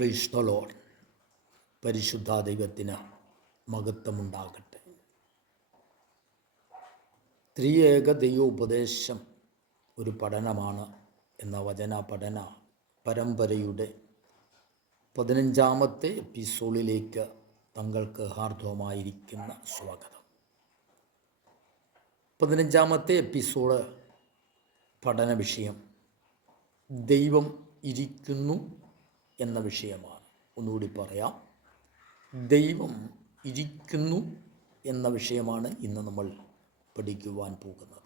ക്രൈസ്തലോൺ പരിശുദ്ധ ദൈവത്തിന് മഹത്വമുണ്ടാകട്ടെ. ത്രിയേക ദൈവോപദേശം ഒരു പഠനമാണ് എന്ന വചന പഠന പരമ്പരയുടെ പതിനഞ്ചാമത്തെ എപ്പിസോഡിലേക്ക് തങ്ങൾക്ക് ഹാർദവമായിരിക്കുന്ന സ്വാഗതം. പതിനഞ്ചാമത്തെ എപ്പിസോഡ് പഠന വിഷയം ദൈവം ഇരിക്കുന്നു എന്ന വിഷയമാണ്. ഒന്നുകൂടി പറയാം. ദൈവം ഇരിക്കുന്നു എന്ന വിഷയമാണ് ഇന്ന് നമ്മൾ പഠിക്കുവാൻ പോകുന്നത്.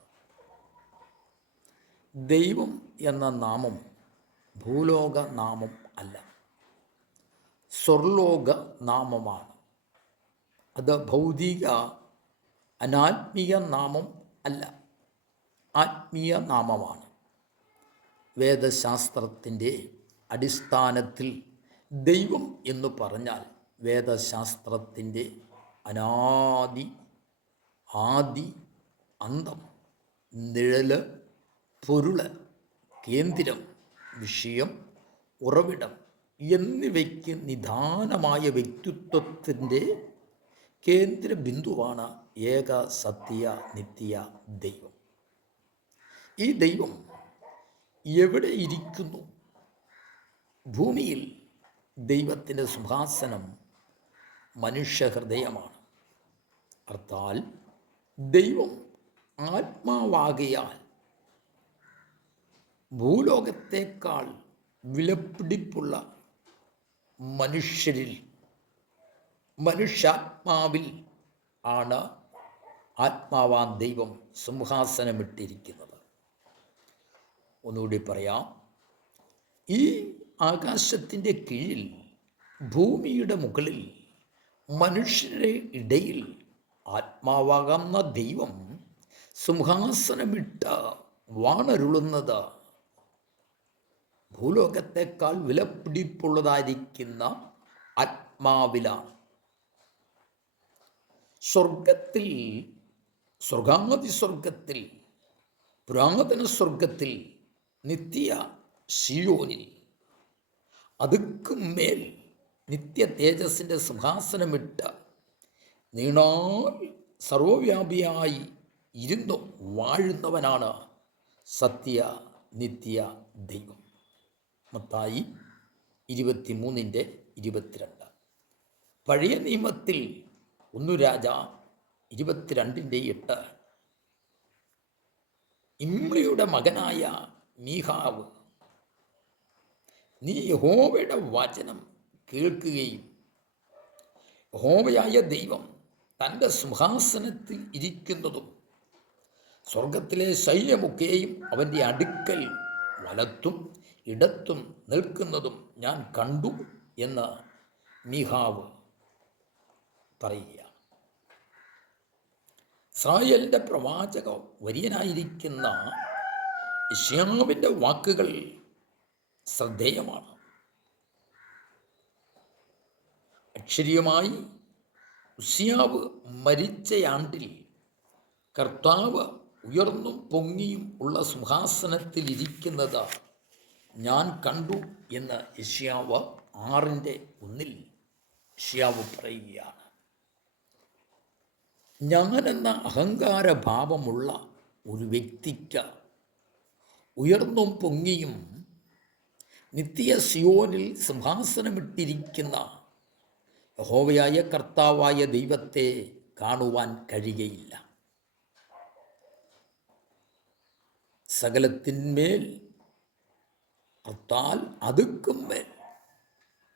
ദൈവം എന്ന നാമം ഭൂലോക നാമം അല്ല. സ്വർലോക നാമമാണ്. അത് ഭൗതിക അനാത്മീയ നാമം അല്ല. ആത്മീയ നാമമാണ്. വേദശാസ്ത്രത്തിന്റെ അടിസ്ഥാനത്തിൽ ദൈവം എന്ന് പറഞ്ഞാൽ വേദശാസ്ത്രത്തിന്റെ അനാദി ആദി അന്തം നിഴൽ പൊരുൾ കേന്ദ്രം വിഷയം ഉറവിടം എന്നിവയ്ക്ക് നിദാനമായ വ്യക്തിത്വത്തിന്റെ കേന്ദ്ര ബിന്ദുവാണ് ഏക സത്യ നിത്യ ദൈവം. ഈ ദൈവം എവിടെ ഇരിക്കുന്നു? ഭൂമിയിൽ ദൈവത്തിന്റെ സിംഹാസനം മനുഷ്യഹൃദയമാണ്. അർത്ഥാൽ ദൈവം ആത്മാവാകയാൽ ഭൂലോകത്തേക്കാൾ വിലപിടിപ്പുള്ള മനുഷ്യരിൽ മനുഷ്യാത്മാവിൽ ആണ് ആത്മാവാൻ ദൈവം സിംഹാസനമിട്ടിരിക്കുന്നത്. ഒന്നുകൂടി പറയാം. ഈ ആകാശത്തിന്റെ കീഴിൽ ഭൂമിയുടെ മുകളിൽ മനുഷ്യരുടെ ഇടയിൽ ആത്മാവാകുന്ന ദൈവം സിംഹാസനമിട്ട് വാണരുളുന്നത് ഭൂലോകത്തെക്കാൾ വിലപിടിപ്പുള്ളതായിരിക്കുന്ന ആത്മാവില സ്വർഗത്തിൽ സ്വർഗാമതി സ്വർഗത്തിൽ പുരാതന സ്വർഗത്തിൽ നിത്യ സിയോനിൽ അതുക്കും മേൽ നിത്യ തേജസ്സിന്റെ സിംഹാസനമിട്ട് നീണാൽ സർവവ്യാപിയായി ഇരുന്നു വാഴുന്നവനാണ് സത്യ നിത്യ ദൈവം. മത്തായി ഇരുപത്തിമൂന്നിന്റെ ഇരുപത്തിരണ്ട്. പഴയ നിയമത്തിൽ ഒന്നു രാജ ഇരുപത്തിരണ്ടിന്റെ എട്ട്. ഇമ്രിയുടെ മകനായ മീഹാവ് നീ യഹോവയുടെ വചനം കേൾക്കുകയും യഹോവയായ ദൈവം തന്റെ സിംഹാസനത്തിൽ ഇരിക്കുന്നതും സ്വർഗത്തിലെ സൈന്യമൊക്കെയും അവന്റെ അടുക്കൽ വലത്തും ഇടത്തും നിൽക്കുന്നതും ഞാൻ കണ്ടു എന്ന് മീഹാവ് പറയുക ഇസ്രായേലിന്റെ പ്രവാചക വര്യനായിരിക്കുന്ന ഇഷ്യാവിന്റെ വാക്കുകൾ ശ്രദ്ധേയമാണ്. അക്ഷരീയമായി ഉസിയാവ് മരിച്ചയാണ്ടിൽ കർത്താവ് ഉയർന്നും പൊങ്ങിയും ഉള്ള സിംഹാസനത്തിലിരിക്കുന്നത് ഞാൻ കണ്ടു എന്ന് യഷ്യാവ് ആറിന്റെ ഒന്നിൽ യഷ്യാവ് പറയുകയാണ്. ഞാനെന്ന അഹങ്കാരഭാവമുള്ള ഒരു വ്യക്തിക്ക് ഉയർന്നും പൊങ്ങിയും നിത്യ സിയോനിൽ സിംഹാസനമിട്ടിരിക്കുന്ന യഹോവയായ കർത്താവായ ദൈവത്തെ കാണുവാൻ കഴിയുകയില്ല സകലത്തിന്മേൽ കർത്താൽ അതുക്കും മേൽ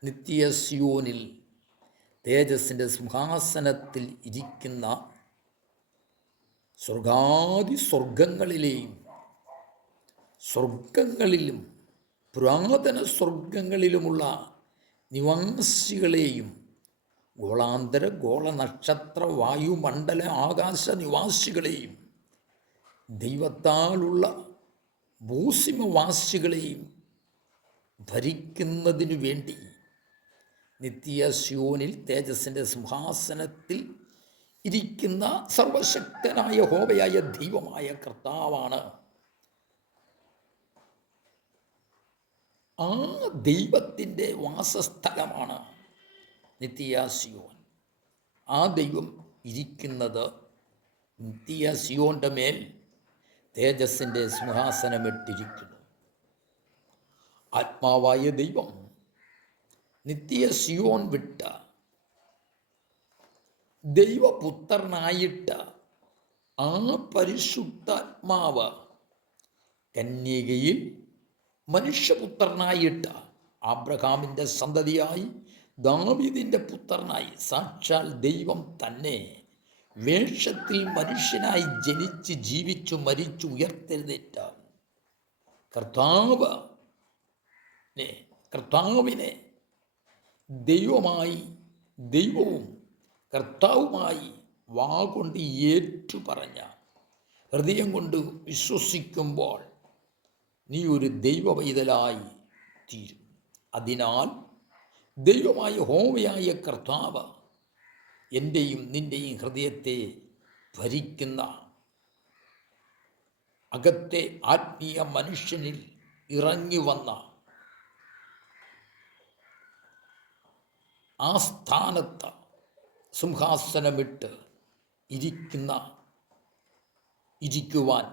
നിത്യ സിയോനിൽ തേജസ്സിന്റെ സിംഹാസനത്തിൽ ഇരിക്കുന്ന സ്വർഗാദി സ്വർഗങ്ങളിലെയും സ്വർഗങ്ങളിലും പുരാതന സ്വർഗങ്ങളിലുമുള്ള നിവാസികളെയും ഗോളാന്തര ഗോളനക്ഷത്ര വായുമണ്ഡല ആകാശ നിവാസികളെയും ദൈവത്താലുള്ള ഭൂസിമവാസികളെയും ഭരിക്കുന്നതിനു വേണ്ടി നിത്യ സ്യോനിൽ തേജസ്സിന്റെ സിംഹാസനത്തിൽ ഇരിക്കുന്ന സർവശക്തനായ ഹോവയായ ദൈവമായ കർത്താവാണ്. ആ ദൈവത്തിന്റെ വാസസ്ഥലമാണ് നിത്യാസിയോൻ. ആ ദൈവം ഇരിക്കുന്നത് നിത്യാസിയോന്റെ മേൽ തേജസ്സിന്റെ സിംഹാസനമിട്ടിരിക്കുന്നു. ആത്മാവായ ദൈവം നിത്യ സിയോൺ വിട്ട ദൈവപുത്രനായിട്ട് ആ പരിശുദ്ധാത്മാവ് കന്യകയിൽ മനുഷ്യപുത്രനായിട്ട് ആബ്രഹാമിന്റെ സന്തതിയായി ദാവീദിന്റെ പുത്രനായി. സാക്ഷാൽ ദൈവം തന്നെ വേഷത്തിൽ മനുഷ്യനായി ജനിച്ച് ജീവിച്ചു മരിച്ചു ഉയർത്തെഴുന്നേറ്റ കർത്താവ് കർത്താവിനെ ദൈവമായി ദൈവവും കർത്താവുമായി വാ കൊണ്ട് ഏറ്റുപറഞ്ഞ ഹൃദയം കൊണ്ട് വിശ്വസിക്കുമ്പോൾ നീ ഒരു ദൈവവൈതലായി തീരും. അതിനാൽ ദൈവമായ ഹോമയായ കർത്താവ് എന്റെയും നിന്റെയും ഹൃദയത്തെ ഭരിക്കുന്ന അകത്തെ ആത്മീയ മനുഷ്യനിൽ ഇറങ്ങി വന്ന ആ സ്ഥാനത്ത് സിംഹാസനമിട്ട് ഇരിക്കുന്ന ഇരിക്കുവാൻ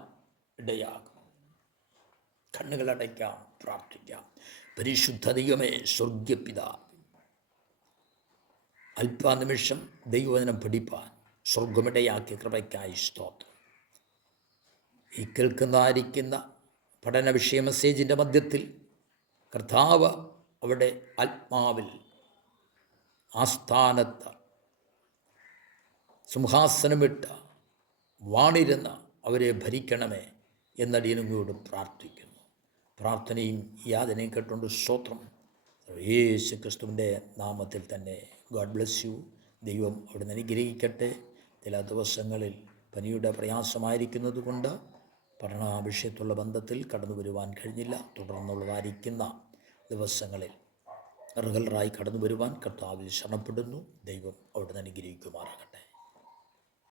ഇടയാകും. കണ്ണുകളടയ്ക്കാം പ്രാർത്ഥിക്കാം. പരിശുദ്ധ ദൈവമേ സ്വർഗപിതാ അല്പനിമിഷം ദൈവവചനം പഠിപ്പാൻ സ്വർഗമിടയാക്കിയ കൃപയ്ക്കായി സ്തോത്രം. ഈ കേൾക്കുന്നതായിരിക്കുന്ന പഠന വിഷയ മെസ്സേജിന്റെ മധ്യത്തിൽ കർത്താവ് അവിടെ ആത്മാവിൽ ആസ്ഥാനത്ത് സിംഹാസനമിട്ട് വാണിരുന്ന അവരെ ഭരിക്കണമേ എന്നടിയനുങ്ങളോട് പ്രാർത്ഥിക്കുന്നു. പ്രാർത്ഥനയും യാതനയും കേട്ടുകൊണ്ട് സ്തോത്രം. യേശു ക്രിസ്തുവിന്റെ നാമത്തിൽ തന്നെ ഗോഡ് ബ്ലെസ് യു. ദൈവം അവിടെ അനുഗ്രഹിക്കട്ടെ. ചില ദിവസങ്ങളിൽ പനിയുടെ പ്രയാസമായിരിക്കുന്നത് കൊണ്ട് പഠന വിഷയത്തുള്ള ബന്ധത്തിൽ കടന്നു വരുവാൻ കഴിഞ്ഞില്ല. തുടർന്നുള്ളതായിരിക്കുന്ന ദിവസങ്ങളിൽ റെഗുലറായി കടന്നു വരുവാൻ കർത്താവിൽ ശരണപ്പെടുന്നു. ദൈവം അവിടെ അനുഗ്രഹിക്കുമാറാകട്ടെ.